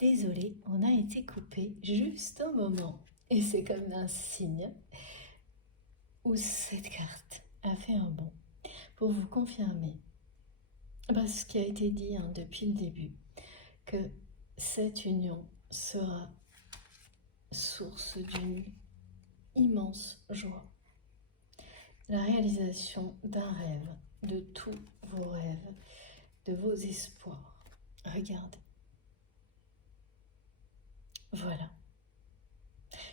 Désolée, on a été coupé juste un moment. Et c'est comme un signe où cette carte a fait un bond pour vous confirmer ce qui a été dit depuis le début, que cette union sera source d'une immense joie. La réalisation d'un rêve, de tous vos rêves, de vos espoirs. Regardez. Voilà.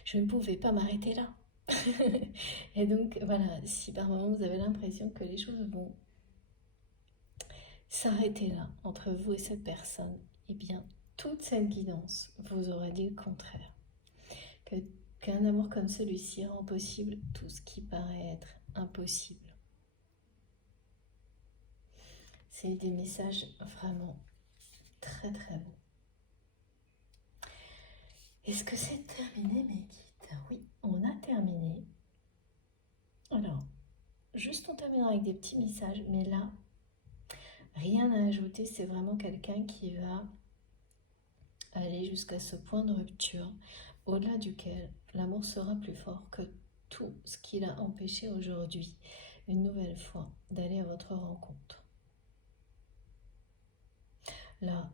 Je ne pouvais pas m'arrêter là. Et donc, voilà, si par moment vous avez l'impression que les choses vont s'arrêter là, entre vous et cette personne, eh bien, toute cette guidance vous aura dit le contraire. Qu'un amour comme celui-ci rend possible tout ce qui paraît être impossible. C'est des messages vraiment très très beaux. Est-ce que c'est terminé, mes guides? Oui, on a terminé. Alors, juste on terminera avec des petits messages, mais là, rien à ajouter, c'est vraiment quelqu'un qui va aller jusqu'à ce point de rupture, au-delà duquel l'amour sera plus fort que tout ce qui l'a empêché aujourd'hui, une nouvelle fois, d'aller à votre rencontre. Là,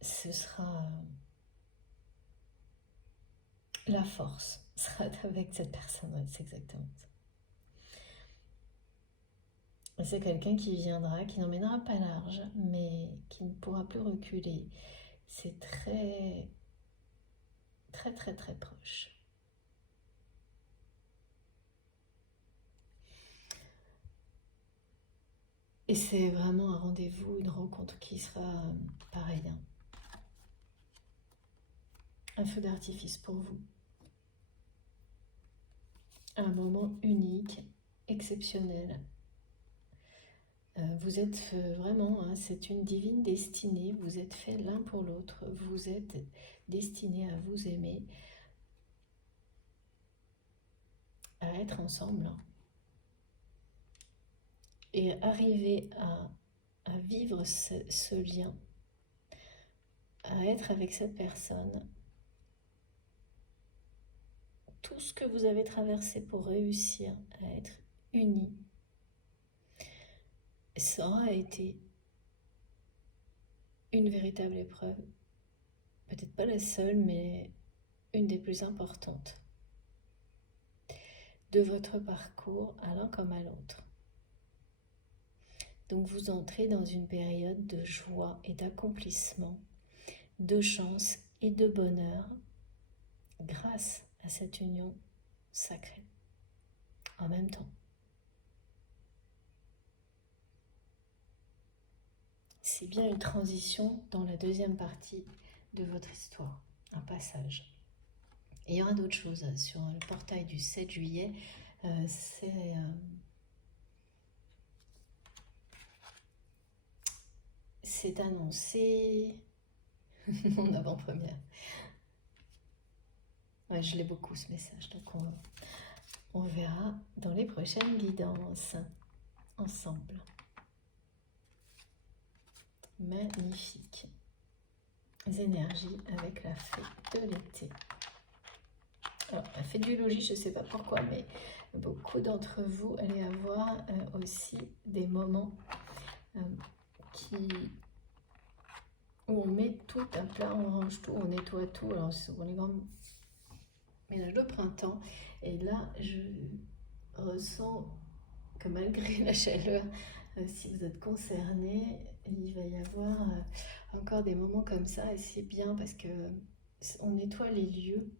ce sera la force, sera avec cette personne, ouais, c'est exactement ça. C'est quelqu'un qui viendra, qui n'emmènera pas large, mais qui ne pourra plus reculer. C'est très, très, très, très proche. Et c'est vraiment un rendez-vous, une rencontre qui sera pareil. Un feu d'artifice pour vous. Un moment unique, exceptionnel. Vous êtes vraiment, c'est une divine destinée, vous êtes faits l'un pour l'autre, vous êtes destinés à vous aimer, à être ensemble et arriver à vivre ce lien, à être avec cette personne. Tout ce que vous avez traversé pour réussir à être unis, ça aura été une véritable épreuve. Peut-être pas la seule, mais une des plus importantes de votre parcours à l'un comme à l'autre. Donc vous entrez dans une période de joie et d'accomplissement, de chance et de bonheur grâce à cette union sacrée en même temps. C'est bien une transition dans la deuxième partie de votre histoire, un passage. Et il y aura d'autres choses sur le portail du 7 juillet. C'est annoncé en avant-première. Ouais, je l'ai beaucoup ce message, donc on verra dans les prochaines guidances ensemble. Magnifique. Les énergies avec la fée de l'été. Alors, la fée du logis, je ne sais pas pourquoi, mais beaucoup d'entre vous allez avoir aussi des moments où on met tout à plat, on range tout, on nettoie tout. Alors, c'est souvent les grands ménages de printemps. Et là, je ressens que malgré la chaleur, si vous êtes concerné, il va y avoir encore des moments comme ça. Et c'est bien parce que on nettoie les lieux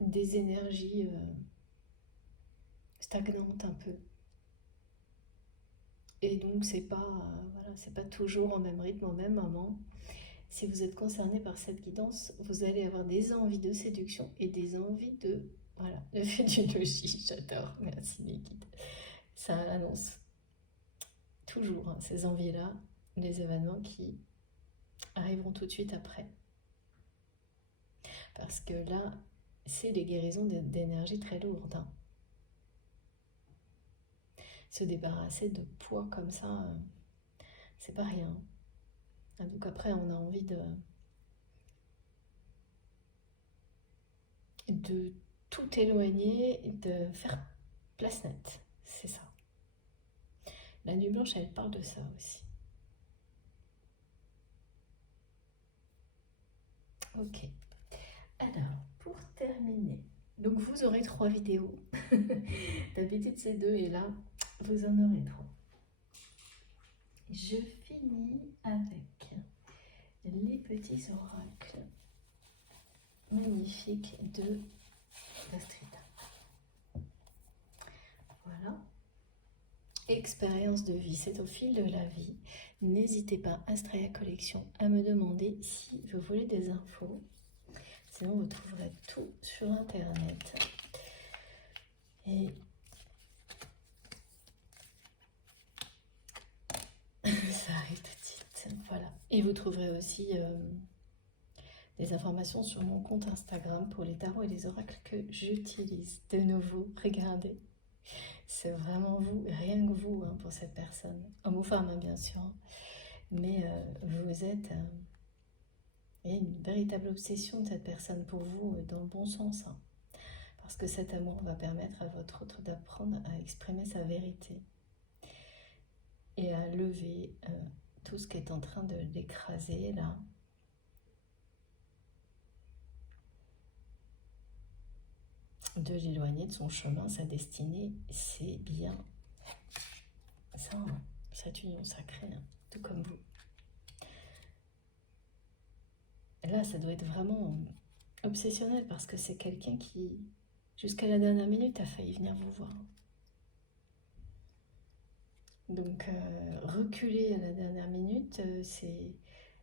des énergies stagnantes un peu. Et donc c'est pas toujours au même rythme, au même moment. Si vous êtes concerné par cette guidance, vous allez avoir des envies de séduction et des envies de... Voilà, le fait du logis, j'adore, merci mes guides. Ça annonce toujours ces envies-là, les événements qui arriveront tout de suite après. Parce que là, c'est les guérisons d'énergie très lourdes. Se débarrasser de poids comme ça, c'est pas rien. Donc après, on a envie de tout éloigner, de faire place nette. C'est ça. La nuit blanche, elle parle de ça aussi. Ok. Alors, pour terminer, donc vous aurez 3 vidéos. D'habitude, c'est 2 et là, vous en aurez 3. Je finis avec les petits oracles magnifiques de Astrida. Voilà. Expérience de vie, c'est au fil de la vie. N'hésitez pas, Astrea Collection, à me demander si vous voulez des infos. Sinon, vous trouverez tout sur Internet. Et ça arrive tout de suite. Voilà. Et vous trouverez aussi des informations sur mon compte Instagram pour les tarots et les oracles que j'utilise. De nouveau, regardez. C'est vraiment vous, rien que vous, hein, pour cette personne. Homme ou femme, hein, bien sûr. Mais vous êtes... il y a une véritable obsession de cette personne pour vous, dans le bon sens. Hein, parce que cet amour va permettre à votre autre d'apprendre à exprimer sa vérité. Et à lever tout ce qui est en train de l'écraser, là. De l'éloigner de son chemin, sa destinée, c'est bien ça, hein, cette union sacrée, hein, tout comme vous. Là, ça doit être vraiment obsessionnel parce que c'est quelqu'un qui, jusqu'à la dernière minute, a failli venir vous voir. Donc, reculer à la dernière minute, c'est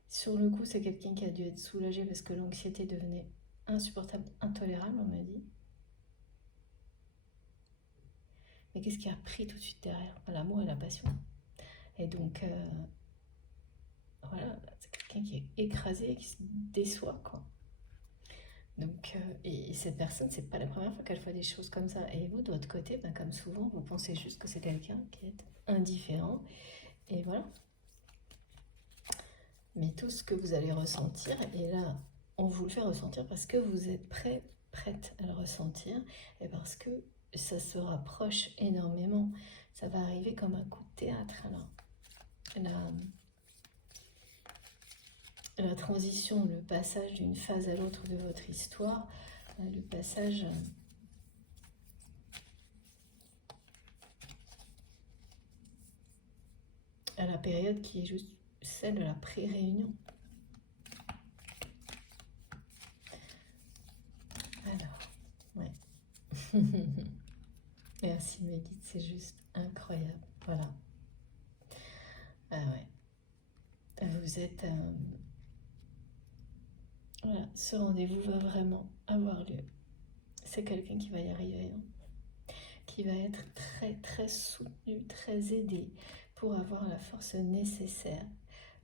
sur le coup, c'est quelqu'un qui a dû être soulagé parce que l'anxiété devenait insupportable, intolérable, on m'a dit. Mais qu'est-ce qui a pris tout de suite derrière? L'amour et la passion. Et donc, voilà, c'est quelqu'un qui est écrasé, qui se déçoit, quoi. Donc, et cette personne, c'est pas la première fois qu'elle fait des choses comme ça. Et vous, de votre côté, ben, comme souvent, vous pensez juste que c'est quelqu'un qui est indifférent. Et voilà. Mais tout ce que vous allez ressentir, et là, on vous le fait ressentir parce que vous êtes prête à le ressentir, et parce que ça se rapproche énormément. Ça va arriver comme un coup de théâtre. Alors, la transition, le passage d'une phase à l'autre de votre histoire, le passage à la période qui est juste celle de la pré-réunion. Alors, ouais. Merci Mélite, c'est juste incroyable. Voilà. Ah ouais. Vous êtes... voilà, ce rendez-vous va vraiment avoir lieu. C'est quelqu'un qui va y arriver, hein, qui va être très soutenu, très aidé pour avoir la force nécessaire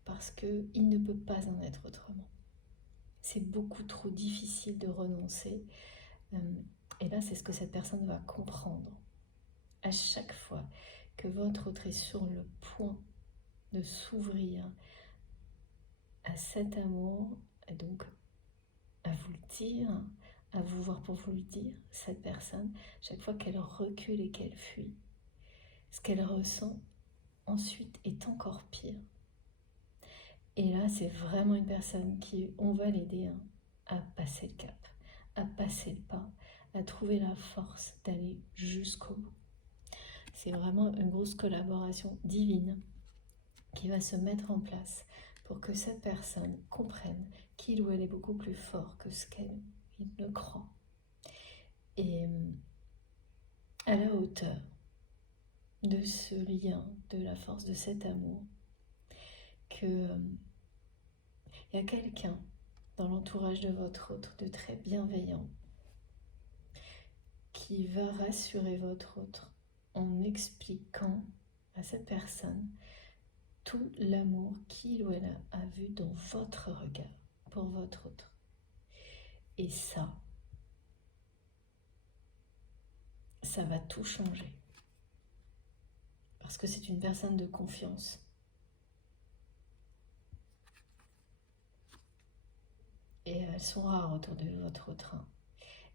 parce qu'il ne peut pas en être autrement. C'est beaucoup trop difficile de renoncer. Et là, c'est ce que cette personne va comprendre. À chaque fois que votre autre est sur le point de s'ouvrir à cet amour, et donc à vous le dire, à vous voir pour vous le dire, cette personne, chaque fois qu'elle recule et qu'elle fuit, ce qu'elle ressent ensuite est encore pire. Et là, c'est vraiment une personne qui, on va l'aider, hein, à passer le cap, à passer le pas, à trouver la force d'aller jusqu'au bout. C'est vraiment une grosse collaboration divine qui va se mettre en place pour que cette personne comprenne qu'il ou elle est beaucoup plus fort que ce qu'elle ne croit. Et à la hauteur de ce lien, de la force de cet amour, que il y a quelqu'un dans l'entourage de votre autre de très bienveillant qui va rassurer votre autre en expliquant à cette personne tout l'amour qu'il ou elle a vu dans votre regard pour votre autre. Et ça va tout changer. Parce que c'est une personne de confiance. elles sont rares autour de votre train.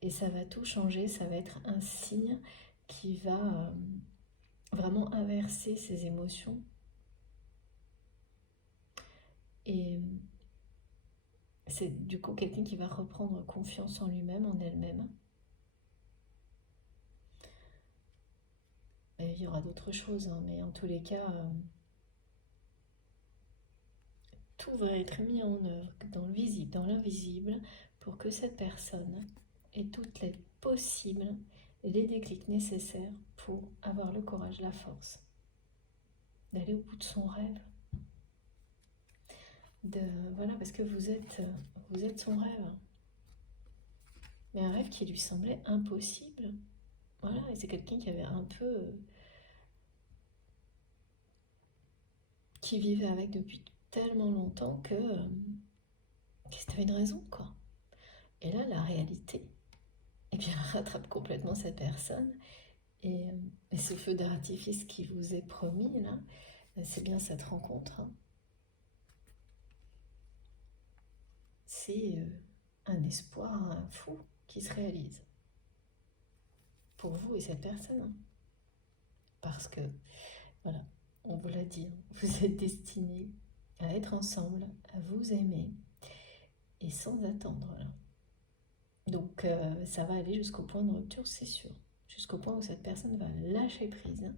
Et ça va tout changer, ça va être un signe qui va vraiment inverser ses émotions. Et c'est du coup quelqu'un qui va reprendre confiance en lui-même, en elle-même. Et il y aura d'autres choses, hein, mais en tous les cas, tout va être mis en œuvre dans le visible, dans l'invisible, pour que cette personne ait toutes les possibles, les déclics nécessaires pour avoir le courage, la force d'aller au bout de son rêve. Voilà, parce que vous êtes son rêve. Mais un rêve qui lui semblait impossible. Voilà, et c'est quelqu'un qui avait un peu... qui vivait avec depuis tellement longtemps que c'était une raison, quoi. Et là, la réalité, eh bien, rattrape complètement cette personne. Et ce feu d'artifice qui vous est promis, là, c'est bien cette rencontre. Hein. C'est un espoir fou qui se réalise. Pour vous et cette personne. Hein. Parce que, voilà, on vous l'a dit, vous êtes destinés à être ensemble, à vous aimer, et sans attendre. Là. Donc, ça va aller jusqu'au point de rupture, c'est sûr. Jusqu'au point où cette personne va lâcher prise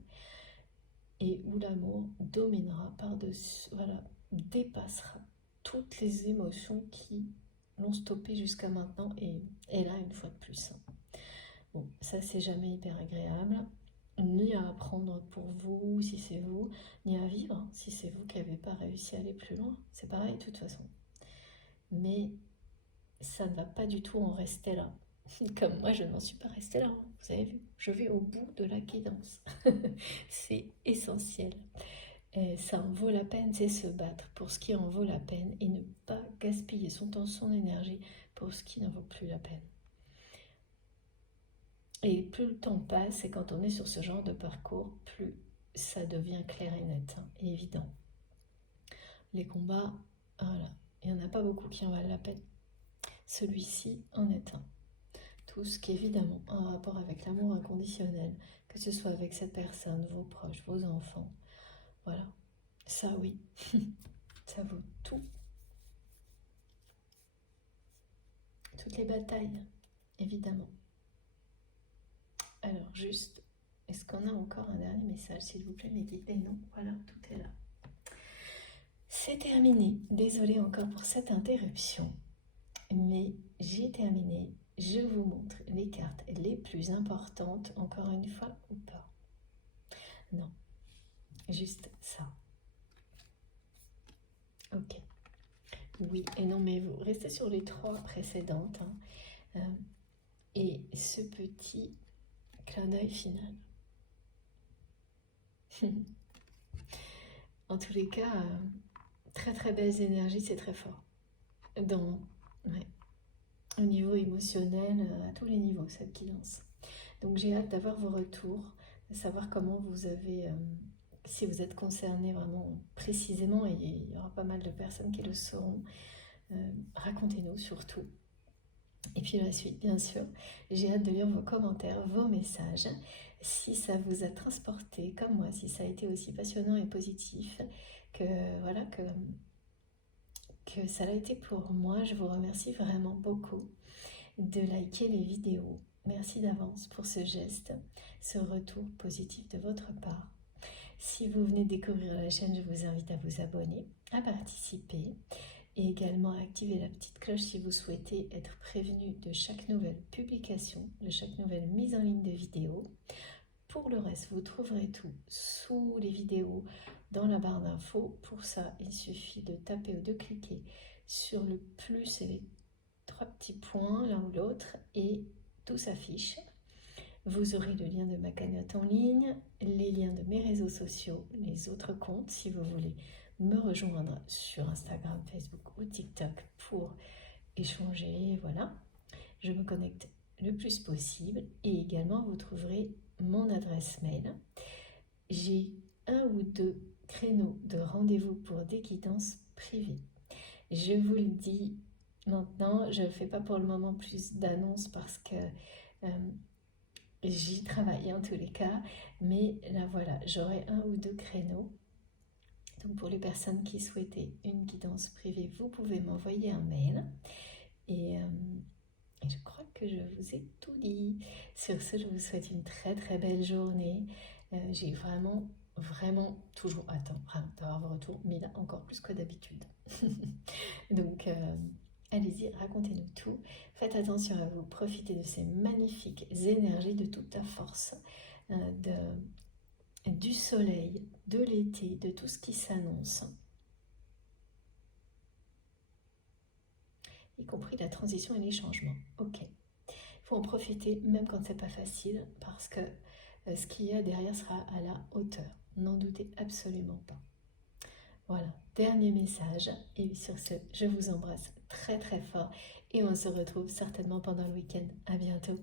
et où l'amour dominera par-dessus, voilà, dépassera toutes les émotions qui l'ont stoppé jusqu'à maintenant et là, une fois de plus. Bon, ça, c'est jamais hyper agréable, ni à apprendre pour vous, si c'est vous, ni à vivre, si c'est vous qui n'avez pas réussi à aller plus loin. C'est pareil, de toute façon. Mais ça ne va pas du tout en rester là. Comme moi, je n'en suis pas restée là. Vous avez vu, je vais au bout de la guidance. C'est essentiel. Et ça en vaut la peine, c'est se battre pour ce qui en vaut la peine et ne pas gaspiller son temps, son énergie pour ce qui n'en vaut plus la peine. Et plus le temps passe, et quand on est sur ce genre de parcours, plus ça devient clair et net, hein, et évident. Les combats, voilà, il n'y en a pas beaucoup qui en valent la peine. Celui-ci en est un. Tout ce qui est évidemment en rapport avec l'amour inconditionnel, que ce soit avec cette personne, vos proches, vos enfants, voilà. Ça oui, ça vaut tout. Toutes les batailles, évidemment. Alors juste, est-ce qu'on a encore un dernier message, s'il vous plaît, mes guides? Non, voilà, tout est là. C'est terminé. Désolée encore pour cette interruption, mais j'ai terminé. Je vous montre les cartes les plus importantes, encore une fois, ou pas? Non, juste ça. Ok. Oui et non, mais vous restez sur les 3 précédentes. Hein, et ce petit clin d'œil final. En tous les cas, très très belles énergies, c'est très fort. Ouais, au niveau émotionnel, à tous les niveaux, cette guidance. Donc j'ai hâte d'avoir vos retours, de savoir comment vous avez, si vous êtes concerné vraiment précisément, et il y aura pas mal de personnes qui le sauront. Racontez-nous surtout. Et puis la suite, bien sûr, j'ai hâte de lire vos commentaires, vos messages. Si ça vous a transporté comme moi, si ça a été aussi passionnant et positif, que voilà, que ça l'a été pour moi, je vous remercie vraiment beaucoup de liker les vidéos. Merci d'avance pour ce geste, ce retour positif de votre part. Si vous venez découvrir la chaîne, je vous invite à vous abonner, à participer et également à activer la petite cloche si vous souhaitez être prévenu de chaque nouvelle publication, de chaque nouvelle mise en ligne de vidéos. Pour le reste, vous trouverez tout sous les vidéos dans la barre d'infos. Pour ça, il suffit de taper ou de cliquer sur le plus et les 3 petits points l'un ou l'autre et tout s'affiche. Vous aurez le lien de ma cagnotte en ligne, les liens de mes réseaux sociaux, les autres comptes si vous voulez me rejoindre sur Instagram, Facebook ou TikTok pour échanger. Voilà, je me connecte le plus possible et également vous trouverez mon adresse mail. J'ai 1 ou 2 créneaux de rendez-vous pour des guidances privées. Je vous le dis, Maintenant, je ne fais pas pour le moment plus d'annonces parce que j'y travaille en tous les cas. Mais là, voilà, j'aurai 1 ou 2 créneaux. Donc pour les personnes qui souhaitaient une guidance privée, vous pouvez m'envoyer un mail. Et, je crois que je vous ai tout dit. Sur ce, je vous souhaite une très très belle journée. J'ai vraiment toujours hâte d'avoir vos retours, mais là encore plus que d'habitude. Donc allez-y, racontez-nous tout. Faites attention à vous, profitez de ces magnifiques énergies, de toute la force, du soleil, de l'été, de tout ce qui s'annonce, y compris la transition et les changements. Ok. Il faut en profiter même quand c'est pas facile parce que ce qu'il y a derrière sera à la hauteur. N'en doutez absolument pas. Voilà, dernier message. Et sur ce, je vous embrasse très très fort et on se retrouve certainement pendant le week-end. À bientôt.